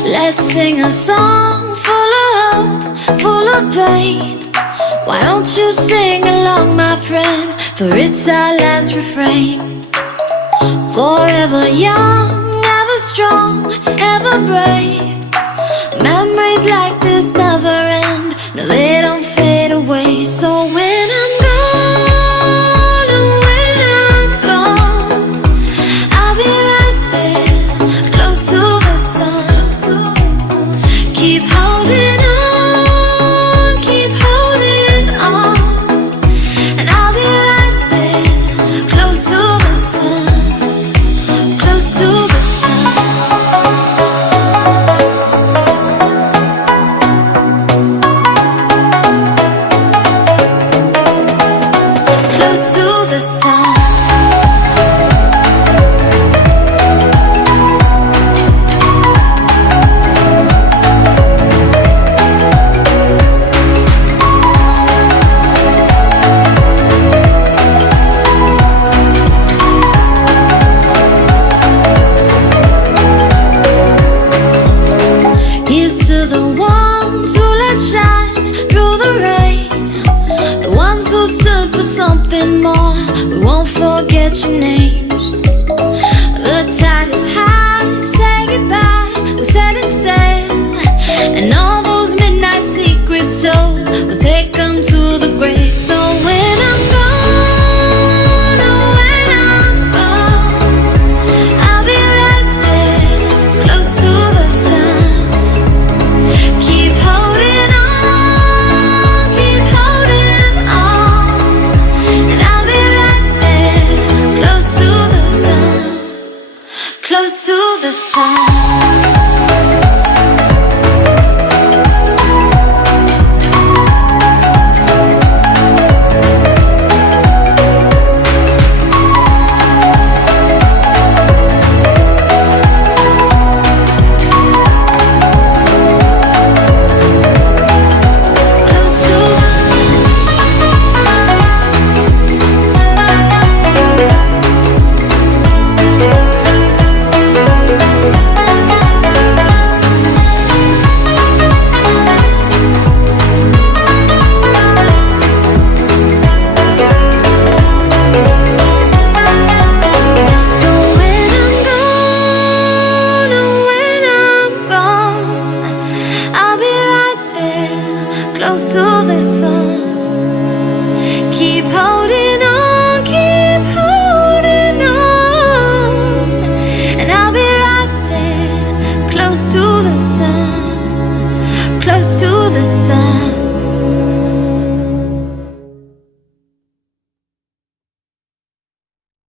Let's sing a song full of hope, full of pain. Why don't you sing along, my friend? For it's our last refrain. Forever young, ever strong, ever brave. Memories like this never end. No, they don't fade away. So when I'm gone, oh, when I'm gone, I'll be right there, close to the sun. Keep holding on, keep holding on, and I'll be right there, close to the sun, close to the sun. Close to the sun. Here's to the ones who let shine through the rain, the ones who stood for something more. We won't forget your names. The tide is high, say goodbye, we're setting sail, and all those midnight secrets told, we'll take them to the grave. So when I'm gone, oh, when I'm gone, I'll be right there, close to the sun. Keep holding on, keep holding on, and I'll be right there, close to the sun, close to the sun. Close to the sun. Keep holding on, keep holding on, and I'll be right there, close to the sun, close to the sun.